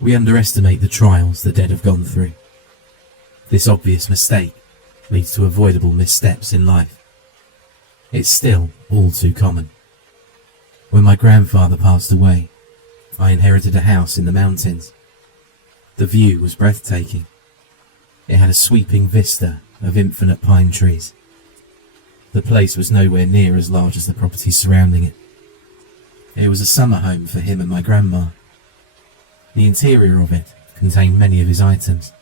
We underestimate the trials the dead have gone through. This obvious mistake leads to avoidable missteps in life. It's still all too common. When my grandfather passed away, I inherited a house in the mountains. The view was breathtaking. It had a sweeping vista of infinite pine trees. The place was nowhere near as large as the properties surrounding it. It was a summer home for him and my grandma. The interior of it contained many of his items.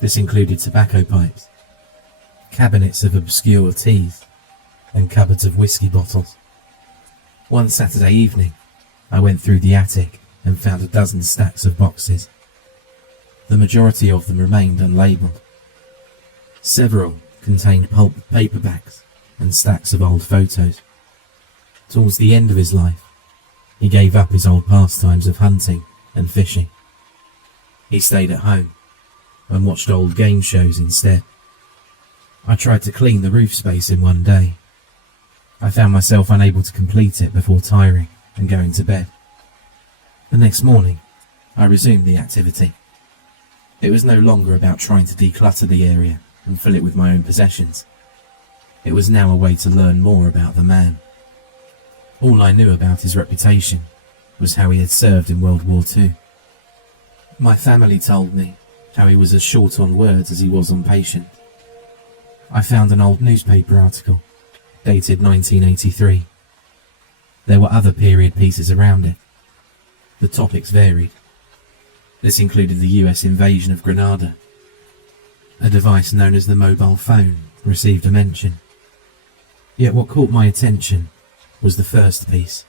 This included tobacco pipes, cabinets of obscure teas, and cupboards of whiskey bottles. One Saturday evening, I went through the attic and found a dozen stacks of boxes. The majority of them remained unlabelled. Several contained pulp paperbacks and stacks of old photos. Towards the end of his life, he gave up his old pastimes of hunting and fishing. He stayed at home and watched old game shows instead. I tried to clean the roof space in one day. I found myself unable to complete it before tiring and going to bed. The next morning, I resumed the activity. It was no longer about trying to declutter the area and fill it with my own possessions. It was now a way to learn more about the man. All I knew about his reputation was how he had served in World War II. My family told me how he was as short on words as he was on patient. I found an old newspaper article, dated 1983. There were other period pieces around it. The topics varied. This included the US invasion of Grenada. A device known as the mobile phone received a mention. Yet what caught my attention was the first piece.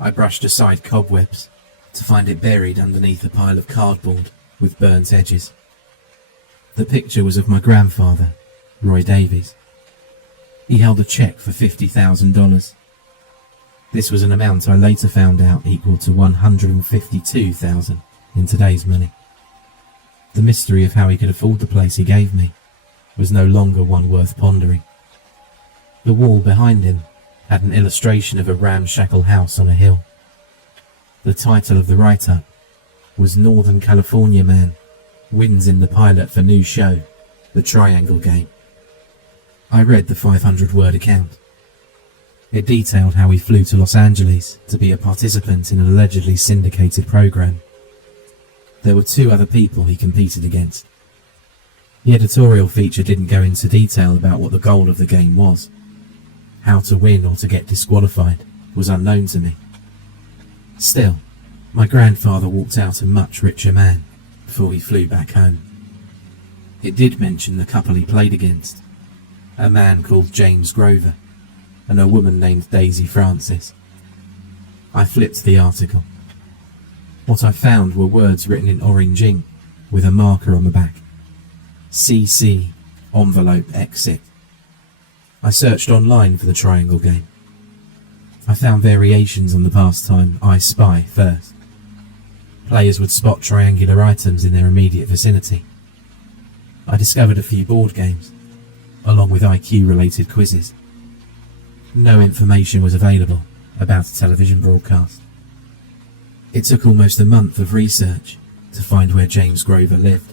I brushed aside cobwebs to find it buried underneath a pile of cardboard with burnt edges. The picture was of my grandfather, Roy Davies. He held a cheque for $50,000. This was an amount I later found out equal to $152,000 in today's money. The mystery of how he could afford the place he gave me was no longer one worth pondering. The wall behind him had an illustration of a ramshackle house on a hill. The title of the write-up was Northern California Man wins in the pilot for new show, The Triangle Game. I read the 500-word account. It detailed how he flew to Los Angeles to be a participant in an allegedly syndicated program. There were 2 other people he competed against. The editorial feature didn't go into detail about what the goal of the game was. How to win or to get disqualified was unknown to me. Still, my grandfather walked out a much richer man before he flew back home. It did mention the couple he played against, a man called James Grover and a woman named Daisy Francis. I flipped the article. What I found were words written in orange ink with a marker on the back. CC, envelope exit. I searched online for the Triangle Game. I found variations on the pastime I Spy first. Players would spot triangular items in their immediate vicinity. I discovered a few board games, along with IQ-related quizzes. No information was available about a television broadcast. It took almost a month of research to find where James Grover lived.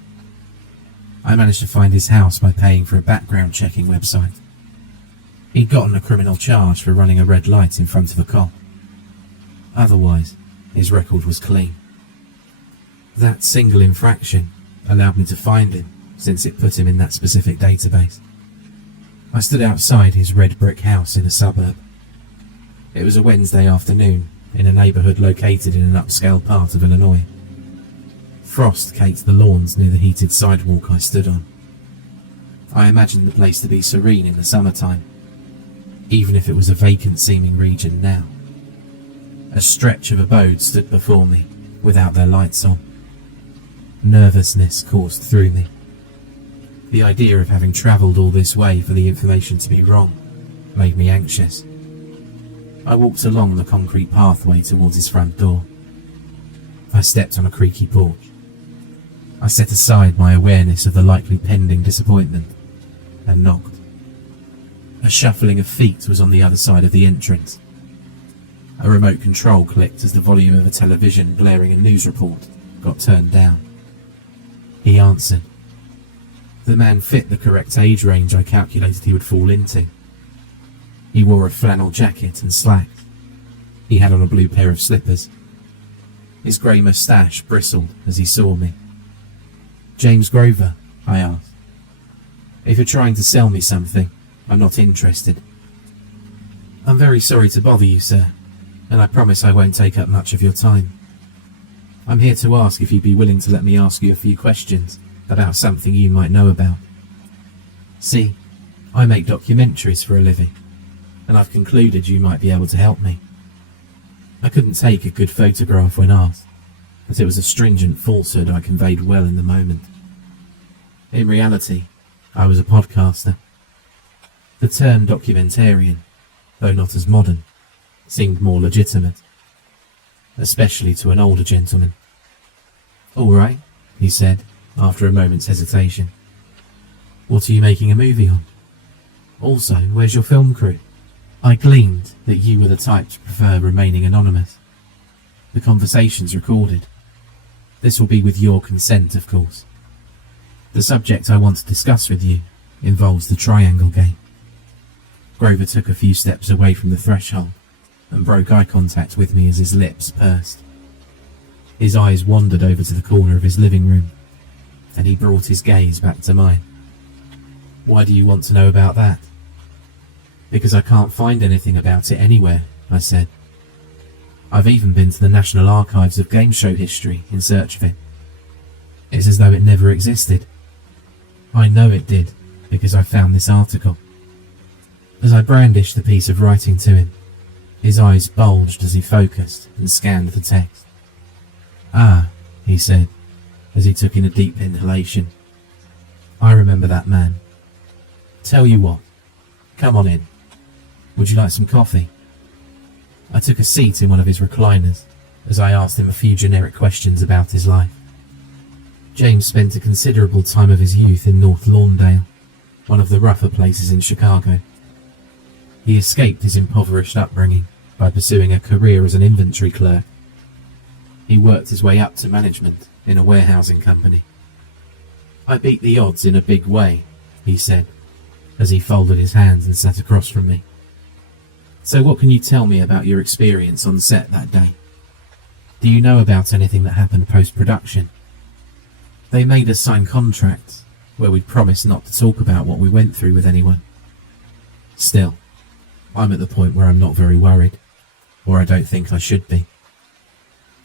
I managed to find his house by paying for a background checking website. He'd gotten a criminal charge for running a red light in front of a cop. Otherwise, his record was clean. That single infraction allowed me to find him, since it put him in that specific database. I stood outside his red brick house in a suburb. It was a Wednesday afternoon in a neighbourhood located in an upscale part of Illinois. Frost caked the lawns near the heated sidewalk I stood on. I imagined the place to be serene in the summertime, even if it was a vacant-seeming region now. A stretch of abodes stood before me, without their lights on. Nervousness coursed through me. The idea of having travelled all this way for the information to be wrong made me anxious. I walked along the concrete pathway towards his front door. I stepped on a creaky porch. I set aside my awareness of the likely pending disappointment and knocked. A shuffling of feet was on the other side of the entrance. A remote control clicked as the volume of a television blaring a news report got turned down. He answered. The man fit the correct age range I calculated he would fall into. He wore a flannel jacket and slacks. He had on a blue pair of slippers. His grey moustache bristled as he saw me. James Grover, I asked. If you're trying to sell me something, I'm not interested. I'm very sorry to bother you, sir, and I promise I won't take up much of your time. I'm here to ask if you'd be willing to let me ask you a few questions about something you might know about. See, I make documentaries for a living, and I've concluded you might be able to help me. I couldn't take a good photograph when asked, but it was a stringent falsehood I conveyed well in the moment. In reality, I was a podcaster. The term documentarian, though not as modern, seemed more legitimate, especially to an older gentleman. All right, he said, after a moment's hesitation. What are you making a movie on? Also, where's your film crew? I gleaned that you were the type to prefer remaining anonymous. The conversation's recorded. This will be with your consent, of course. The subject I want to discuss with you involves the triangle game. Grover took a few steps away from the threshold and broke eye contact with me as his lips pursed. His eyes wandered over to the corner of his living room, and he brought his gaze back to mine. Why do you want to know about that? Because I can't find anything about it anywhere, I said. I've even been to the National Archives of Game Show History in search of it. It's as though it never existed. I know it did, because I found this article. As I brandished the piece of writing to him, his eyes bulged as he focused and scanned the text. Ah, he said, as he took in a deep inhalation. I remember that man. Tell you what, come on in. Would you like some coffee? I took a seat in one of his recliners as I asked him a few generic questions about his life. James spent a considerable time of his youth in North Lawndale, one of the rougher places in Chicago. He escaped his impoverished upbringing by pursuing a career as an inventory clerk. He worked his way up to management in a warehousing company. I beat the odds in a big way, he said, as he folded his hands and sat across from me. So what can you tell me about your experience on set that day? Do you know about anything that happened post-production? They made us sign contracts where we'd promised not to talk about what we went through with anyone. Still, I'm at the point where I'm not very worried, or I don't think I should be.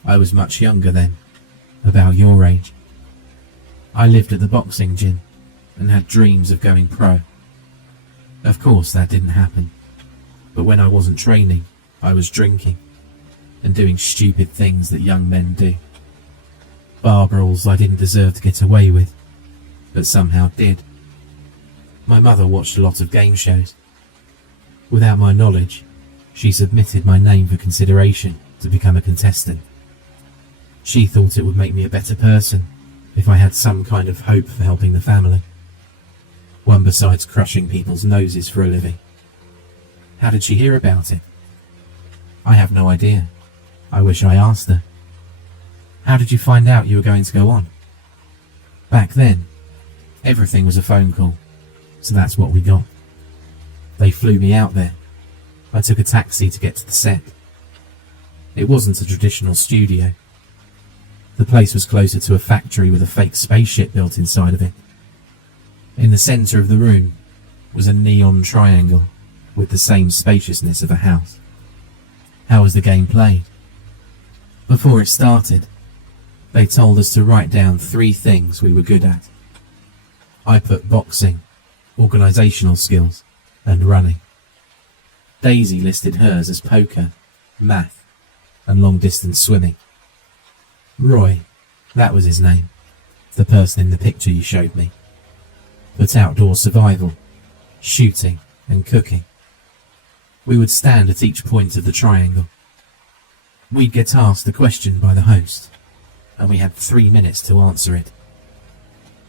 I was much younger then, about your age. I lived at the boxing gym and had dreams of going pro. Of course that didn't happen, but when I wasn't training, I was drinking and doing stupid things that young men do. Bar brawls I didn't deserve to get away with, but somehow did. My mother watched a lot of game shows. Without my knowledge, she submitted my name for consideration to become a contestant. She thought it would make me a better person if I had some kind of hope for helping the family. One besides crushing people's noses for a living. How did she hear about it? I have no idea. I wish I asked her. How did you find out you were going to go on? Back then, everything was a phone call, so that's what we got. They flew me out there. I took a taxi to get to the set. It wasn't a traditional studio. The place was closer to a factory with a fake spaceship built inside of it. In the centre of the room was a neon triangle with the same spaciousness of a house. How was the game played? Before it started, they told us to write down 3 things we were good at. I put boxing, organisational skills, and running. Daisy listed hers as poker, math, and long-distance swimming. Roy, that was his name, the person in the picture you showed me, put outdoor survival, shooting, and cooking. We would stand at each point of the triangle. We'd get asked a question by the host, and we had 3 minutes to answer it.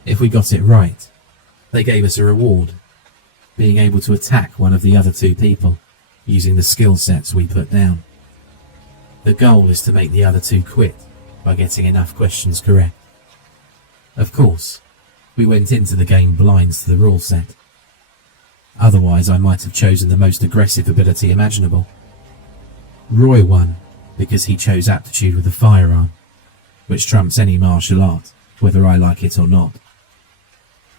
If we got it right, they gave us a reward, being able to attack one of the other 2 people using the skill sets we put down. The goal is to make the other 2 quit by getting enough questions correct. Of course, we went into the game blind to the rule set. Otherwise I might have chosen the most aggressive ability imaginable. Roy won because he chose aptitude with a firearm, which trumps any martial art, whether I like it or not.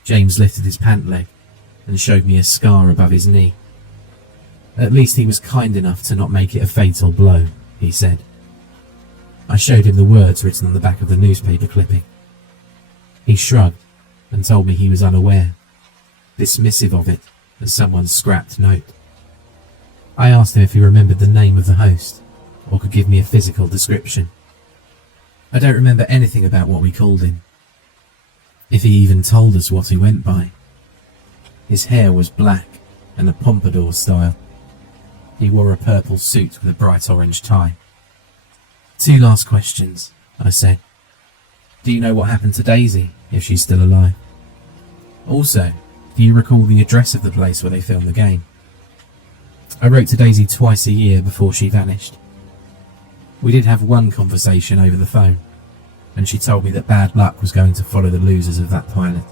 James lifted his pant leg and showed me a scar above his knee. At least he was kind enough to not make it a fatal blow, he said. I showed him the words written on the back of the newspaper clipping. He shrugged and told me he was unaware, dismissive of it as someone's scrapped note. I asked him if he remembered the name of the host, or could give me a physical description. I don't remember anything about what we called him, if he even told us what he went by. His hair was black and a pompadour style. He wore a purple suit with a bright orange tie. 2 last questions, I said. Do you know what happened to Daisy, if she's still alive? Also, do you recall the address of the place where they filmed the game? I wrote to Daisy twice a year before she vanished. We did have one conversation over the phone, and she told me that bad luck was going to follow the losers of that pilot.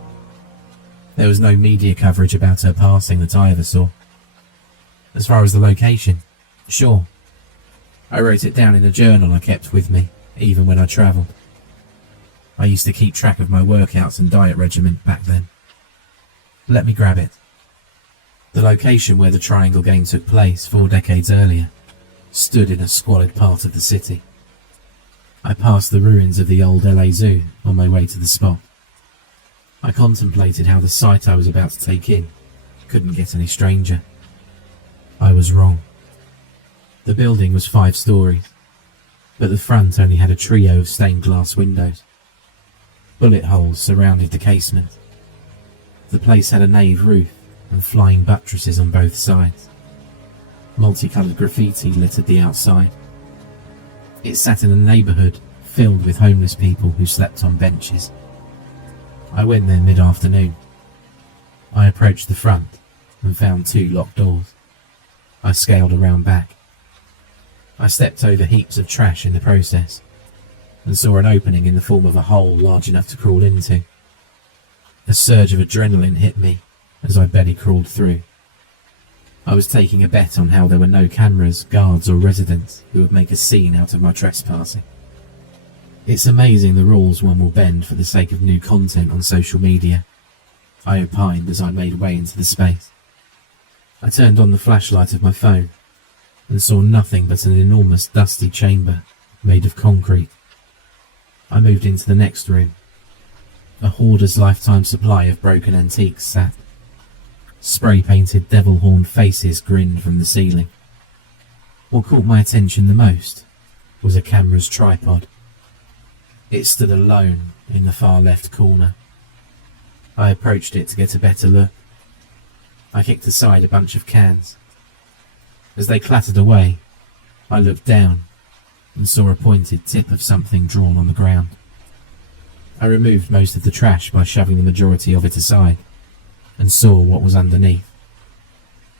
There was no media coverage about her passing that I ever saw. As far as the location, sure. I wrote it down in a journal I kept with me, even when I travelled. I used to keep track of my workouts and diet regimen back then. Let me grab it. The location where the Triangle game took place 4 decades earlier stood in a squalid part of the city. I passed the ruins of the old LA Zoo on my way to the spot. I contemplated how the site I was about to take in couldn't get any stranger. I was wrong. The building was 5 stories, but the front only had a trio of stained glass windows. Bullet holes surrounded the casement. The place had a nave roof and flying buttresses on both sides. Multicoloured graffiti littered the outside. It sat in a neighbourhood filled with homeless people who slept on benches. I went there mid-afternoon. I approached the front and found 2 locked doors. I scaled around back. I stepped over heaps of trash in the process and saw an opening in the form of a hole large enough to crawl into. A surge of adrenaline hit me as I belly crawled through. I was taking a bet on how there were no cameras, guards or residents who would make a scene out of my trespassing. It's amazing the rules one will bend for the sake of new content on social media, I opined as I made way into the space. I turned on the flashlight of my phone and saw nothing but an enormous dusty chamber made of concrete. I moved into the next room. A hoarder's lifetime supply of broken antiques sat. Spray-painted devil-horned faces grinned from the ceiling. What caught my attention the most was a camera's tripod. It stood alone in the far left corner. I approached it to get a better look. I kicked aside a bunch of cans. As they clattered away, I looked down and saw a pointed tip of something drawn on the ground. I removed most of the trash by shoving the majority of it aside and saw what was underneath.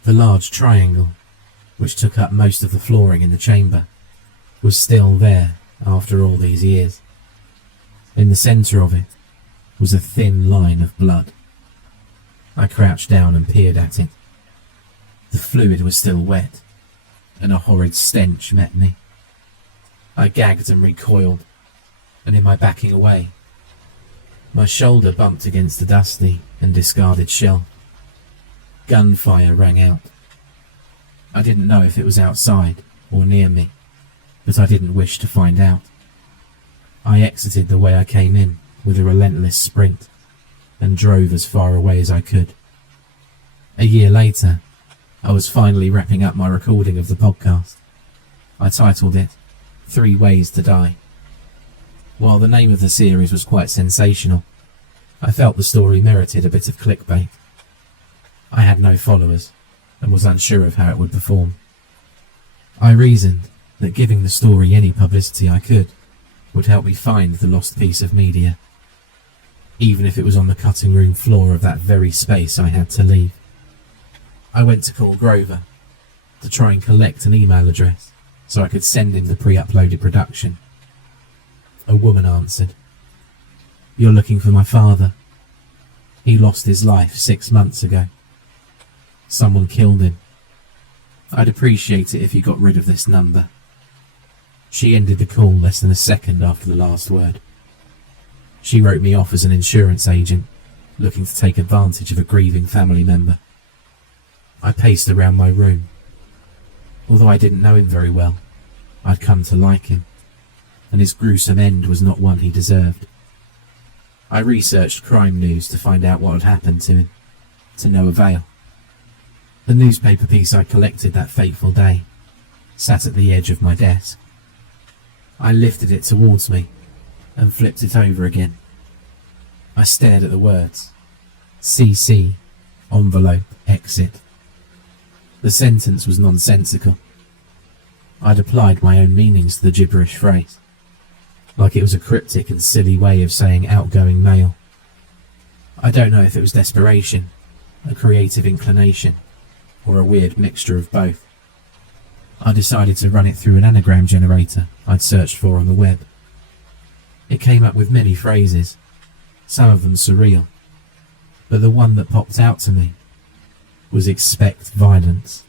The large triangle, which took up most of the flooring in the chamber, was still there after all these years. In the centre of it was a thin line of blood. I crouched down and peered at it. The fluid was still wet, and a horrid stench met me. I gagged and recoiled, and in my backing away, my shoulder bumped against a dusty and discarded shelf. Gunfire rang out. I didn't know if it was outside or near me, but I didn't wish to find out. I exited the way I came in with a relentless sprint and drove as far away as I could. A year later, I was finally wrapping up my recording of the podcast. I titled it 3 Ways to Die. While the name of the series was quite sensational, I felt the story merited a bit of clickbait. I had no followers and was unsure of how it would perform. I reasoned that giving the story any publicity I could would help me find the lost piece of media, even if it was on the cutting room floor of that very space I had to leave. I went to call Grover to try and collect an email address so I could send him the pre-uploaded production. A woman answered. "You're looking for my father. He lost his life 6 months ago. Someone killed him. I'd appreciate it if you got rid of this number." She ended the call less than a second after the last word. She wrote me off as an insurance agent, looking to take advantage of a grieving family member. I paced around my room. Although I didn't know him very well, I'd come to like him, and his gruesome end was not one he deserved. I researched crime news to find out what had happened to him, to no avail. The newspaper piece I collected that fateful day sat at the edge of my desk. I lifted it towards me and flipped it over again. I stared at the words, CC, envelope, exit. The sentence was nonsensical. I'd applied my own meanings to the gibberish phrase, like it was a cryptic and silly way of saying outgoing mail. I don't know if it was desperation, a creative inclination, or a weird mixture of both. I decided to run it through an anagram generator I'd searched for on the web. It came up with many phrases, some of them surreal, but the one that popped out to me was expect violence.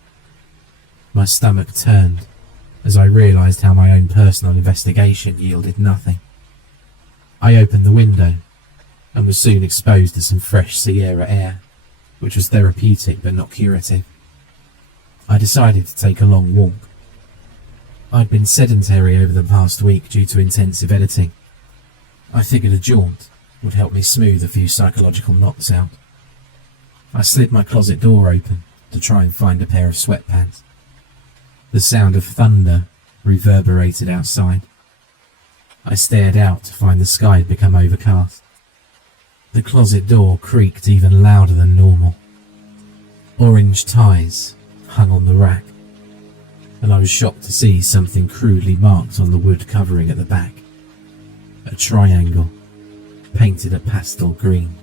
My stomach turned as I realised how my own personal investigation yielded nothing. I opened the window and was soon exposed to some fresh Sierra air, which was therapeutic but not curative. I decided to take a long walk. I'd been sedentary over the past week due to intensive editing. I figured a jaunt would help me smooth a few psychological knots out. I slid my closet door open to try and find a pair of sweatpants. The sound of thunder reverberated outside. I stared out to find the sky had become overcast. The closet door creaked even louder than normal. Orange ties hung on the rack, and I was shocked to see something crudely marked on the wood covering at the back. A triangle, painted a pastel green.